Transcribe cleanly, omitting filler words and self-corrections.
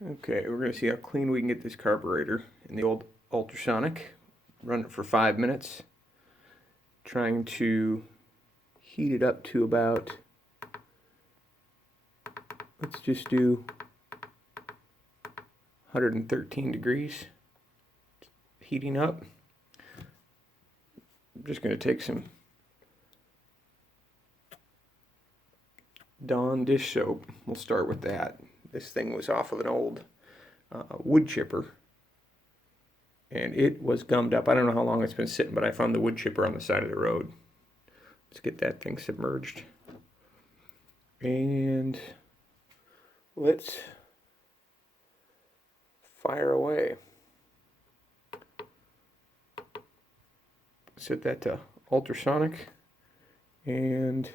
Okay, we're going to see how clean we can get this carburetor in the old ultrasonic. Run it for 5 minutes. Trying to heat it up to about, let's just do 113 degrees. Heating up. I'm just going to take some Dawn dish soap. We'll start with that. This thing was off of an old wood chipper, and it was gummed up. I don't know how long it's been sitting, but I found the wood chipper on the side of the road. Let's get that thing submerged. And let's fire away. Set that to ultrasonic, and